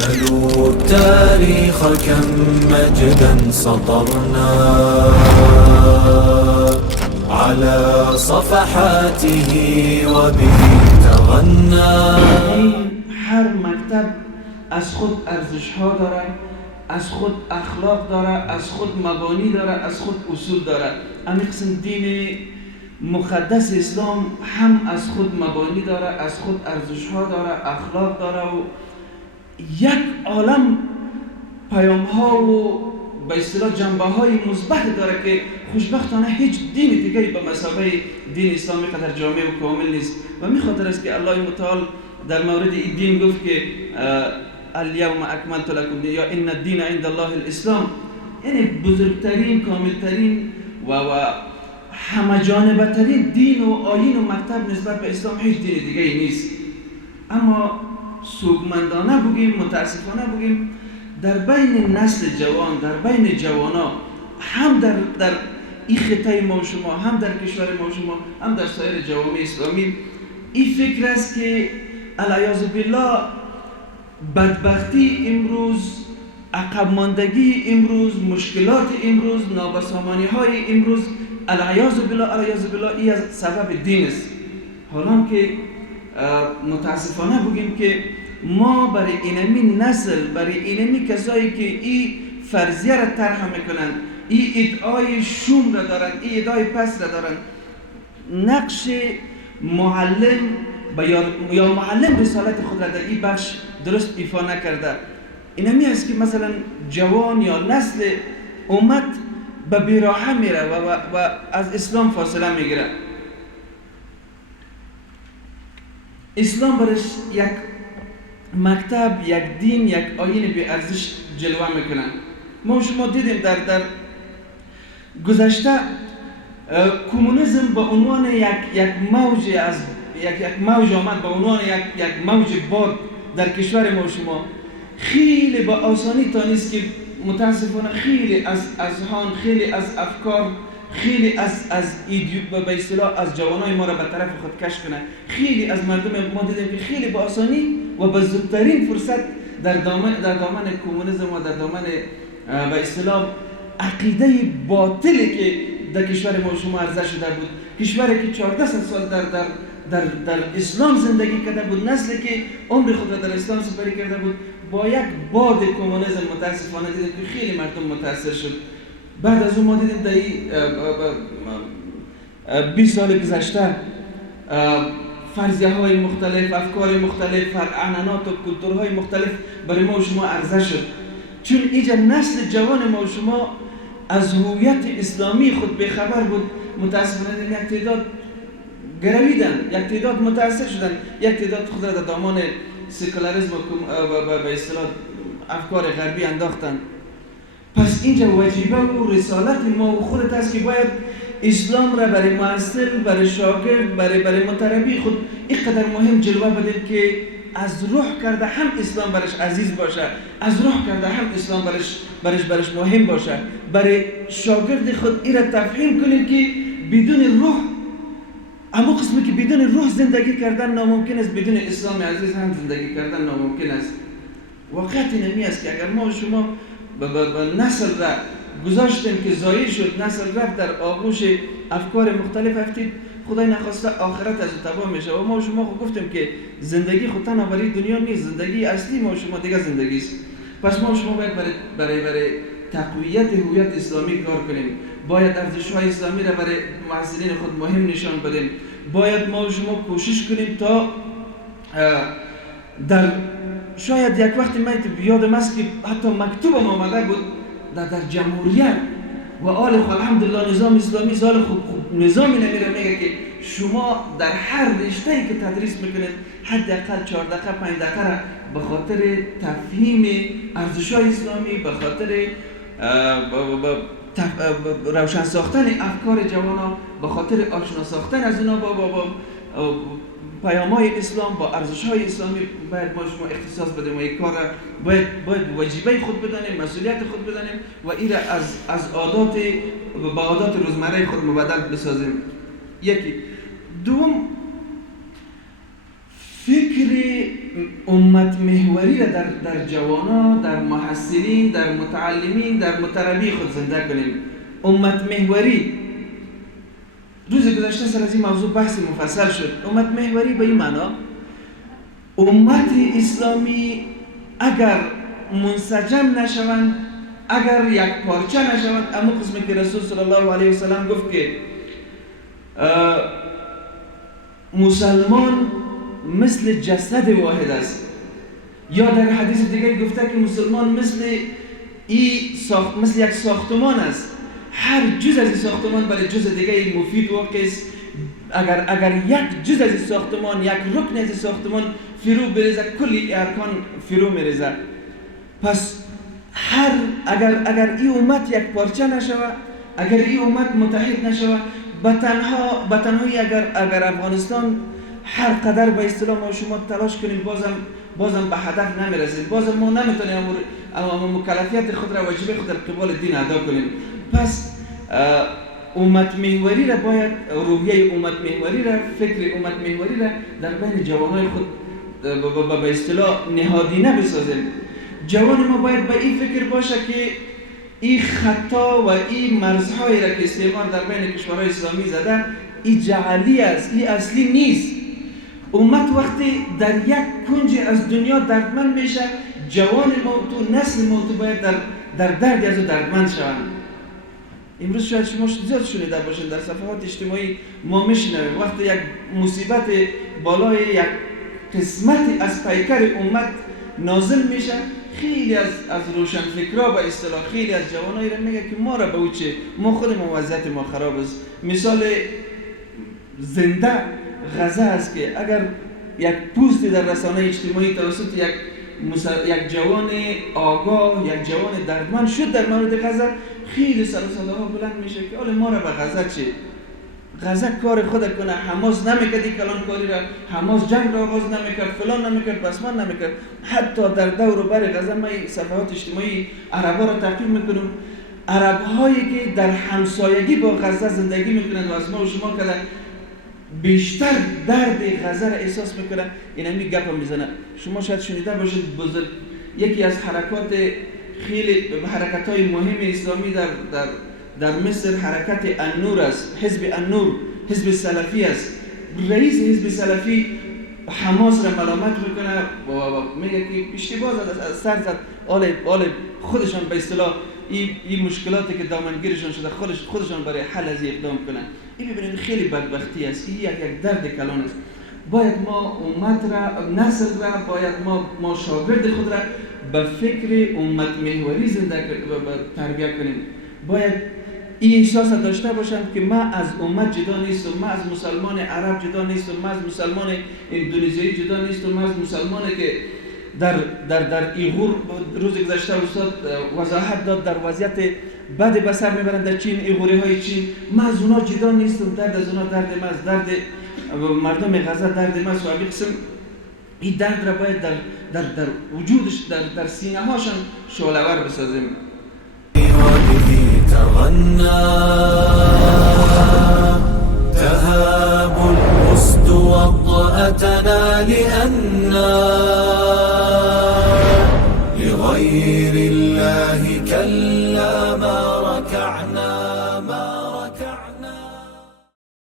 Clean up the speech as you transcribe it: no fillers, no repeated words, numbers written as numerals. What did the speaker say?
سلوا التاريخ كم مجدا سطرنا على صفحاته وبه تغنى. هر مکتب از خود ارزش ها داره، از خود اخلاق داره، از خود مبانی داره، از خود اصول داره. همین قسم دین مقدس اسلام هم از خود مبانی داره، از خود ارزش ها داره، اخلاق داره و یک عالم پیام ها و به اصطلاح جنبه های مثبت داره که خوشبختانه هیچ دین دیگه به مثابه دین اسلامی قدر جامع و کامل نیست. و می خاطر است که الله متعال در مورد این دین گفت که الیوم اکملت لکم یا ان الدین عند الله الاسلام، یعنی بزرگترین، کاملترین و همه جانبه ترین دین و آیین و مکتب نسبت به اسلام هیچ دین دیگه نیست. اما سوگمندانه بگیم، متاسفانه بگیم، در بین نسل جوان، در بین جوانا، هم در این خطه ما و شما، هم در کشور ما و شما، هم در سایر جوامع اسلامی این فکر است که العیاذ بالله بدبختی امروز، عقب ماندگی امروز، مشکلات امروز، نابسامانی های امروز العیاذ بالله این از سبب دین است. حالا که متاسفانه بگیم که ما برای اینمی نسل، برای اینمی کسایی که این فرضیه را طرح میکنند، این ادعای شوم را دارند، این ادعای پس را دارند، نقش معلم یا معلم رسالت خود را در این بخش درست ایفا نکرده. اینمی است که مثلا جوان یا نسل امت به بیراهه میره و از اسلام فاصله میگیره. اسلام برش یک مکتب، یک دین، یک آیین بی ارزش جلوه میکنن. ما شما دیدیم در گذشته کمونیسم به عنوان یک موج آمد، به عنوان یک موج باد در کشور ما شما. خیلی با آسانی تا نیست که متاسفانه خیلی از اذهان، خیلی از افکار، خیلی از به اصطلاح از جوانای ما را به طرف خود کش کنه. خیلی از مردم ما دیدیم که خیلی با آسانی و به زودترین فرصت در دامن کمونیسم و در دامن به اصطلاح عقیده باطلی که در کشور ما شما عرضه شده بود، کشوری که 14 سال در اسلام زندگی کرده بود، نسلی که عمر خود را در اسلام سپری کرده بود، با یک باد کمونیسم متاسفانه دیدیم که خیلی مردم متاثر شد. بعد از اون ما دیدیم در 20 سال گذشته فرضیه های مختلف، افکار مختلف، عنعنات و کلتورهای مختلف برای ما و شما عرضه شد. چون اینجا نسل جوان ما و شما از هویت اسلامی خود بخبر بود، متاسفانه دیدیم یک تعداد گرویدن، یک تعداد متاثر شدن، یک تعداد خود را در دامان سکولاریسم و به اصطلاح افکار غربی انداختن. پس اینجا وجیبه و رسالت ما و خودت است که باید اسلام را برای محصل، برای شاگرد، برای متربی خود اینقدر مهم جلوه بدیم که از روح کرده هم اسلام برش عزیز باشه، از روح کرده هم اسلام برش مهم باشه. برای شاگرد خود این را تفهیم کنیم که بدون روح، اما قسمی که بدون روح زندگی کردن ناممکن است، بدون اسلام عزیز هم زندگی کردن ناممکن است. واقعیت اینمی است که اگر ما شما نسل را گذاشتیم که ضایع شد، نسل رفت در آغوش افکار مختلف افتید، خدای نخواسته آخرت از تباه میشه. و ما شما خود گفتیم که زندگی خود تنها برای دنیا نیست، زندگی اصلی ما شما دیگه زندگی است. پس ما شما باید برای تقویت هویت اسلامی کار کنیم. باید ارزش‌های اسلامی را برای محصلین خود مهم نشان بدیم. باید ما شما کوشش کنیم تا در شاید یک وقتی من یادم است که حتی مکتوبم آمده بود در جمهوریت و آل خو الحمدلله نظام اسلامی سال خوب نظامی نمیره، میگه که شما در هر رشته‌ای که تدریس میکنید حداقل 4 دقیقه 5 دقیقه را به خاطر تفهیم ارزش‌های اسلامی، به خاطر روشن ساختن افکار جوانا، به خاطر آشنا ساختن از اونا با پیام‌های اسلام، با ارزش‌های اسلامی باید ما شما اختصاص بدیم و این کار باید واجبه خود بدانیم، مسئولیت خود بدانیم و این را از عادات روزمره خود مبدل بسازیم. یکی. دوم، فکر امت محوری را در جوانا، در محصلین، در متعلمین، در متربی خود زنده کنیم. امت محوری، روز گذشته سر از این موضوع بحث مفصل شد. امت محوری به این معنا امت اسلامی اگر منسجم نشوند، اگر یک پارچه نشوند، اما قسمی که رسول صلی الله علیه وسلم گفت که مسلمان مثل جسد واحد است، یا در حدیث دیگه گفته که مسلمان مثل یک ساختمان است، هر جز از این ساختمان برای جز دیگه مفید واقع است. اگر یک جز از این ساختمان، یک رکن از این ساختمان فرو بریزه، کلی ارکان فرو میریزه. پس اگر این امت یک پارچه نشود، اگر این امت متحد نشود، به تنهایی اگر افغانستان هر قدر به اصطلاح ما شما تلاش کنیم بازم به هدف نمیرسیم، بازم ما نمیتونیم مکلفیت خود را، واجب خود را قبال دین ادا کنیم. پس امت محوری را باید، روحیه امت محوری را، فکر امت محوری را در بین جوانای خود به اصطلاح نهادینه بسازیم. جوان ما باید به این فکر باشه که این خطا و این مرزهایی را که استعمار در بین کشورهای اسلامی زده، این جعلی است، این اصلی نیست. امت وقتی در یک کنج از دنیا دردمند میشه، جوان ما تو نسل ما تو باید در دردی از او دردمند شوند. امروز شاید شما زیاد شنیده باشین، در صفحات اجتماعی ما میشنویم وقتی یک مصیبت بالای یک قسمت از پیکر امت نازل میشه، خیلی از روشنفکرها به اصطلاح، خیلی از جوانایی را میگه که ما را به او چه، ما خودمون وضعیت ما خراب است. مثال زنده غزه است که اگر یک پوستی در رسانه اجتماعی توسط یک جوان آگاه، یک جوان دردمند شد در مورد غزه، خیلی سر و صداها بلند میشه که حالا ما را به غزه چه، غزه کار خود کنه، حماس نمیکرد این کلان کاری را، حماس جنگ را آغاز نمیکرد، فلان نمیکرد، بسمان نمیکرد. حتی در دور و بر غزه ما صفحات اجتماعی عربا را تعقیب میکنم، عرب‌هایی که در همسایگی با غزه زندگی میکنند و از ما و شما کده بیشتر درد غزه را احساس میکنن، این همی گپ میزنه. شما شاید شنیده باشید یکی از خیلی حرکت‌های مهم اسلامی در مصر حرکت النور است، حزب النور، حزب سلفی است. رئیس حزب سلفی حماس را ملامت میکنه و میگه که اشتباه زد، سر زد، آل خودشان به اصطلاح این مشکلاتی که دامنگیرشان شده خودشان برای حل از اقدام کنن. این ببینید خیلی بدبختی است، این یک درد کلان است. باید ما امت را، نسل را، باید ما شاگرد خود را به فکر امت محوری زنده تربیت کنیم. باید این احساس داشته باشند که ما از امت جدا نیستم، ما از مسلمان عرب جدا نیستم، ما از مسلمان اندونزیایی جدا نیستم، ما از مسلمانی که در ایغور روز گذشته استاد وضاحت داد در وضعیت بد به سر میبرند در چین، ایغوری های چین، ما از اونا جدا نیستم، درد از اونا درد ما است، درد مردم غزه درد ما است. و همین قسم این درد را باید در وجودش، در سینه هاشون شعله‌ور بسازیم. تهاب الأسد وطأتنا لأننا لغير الله كلا ما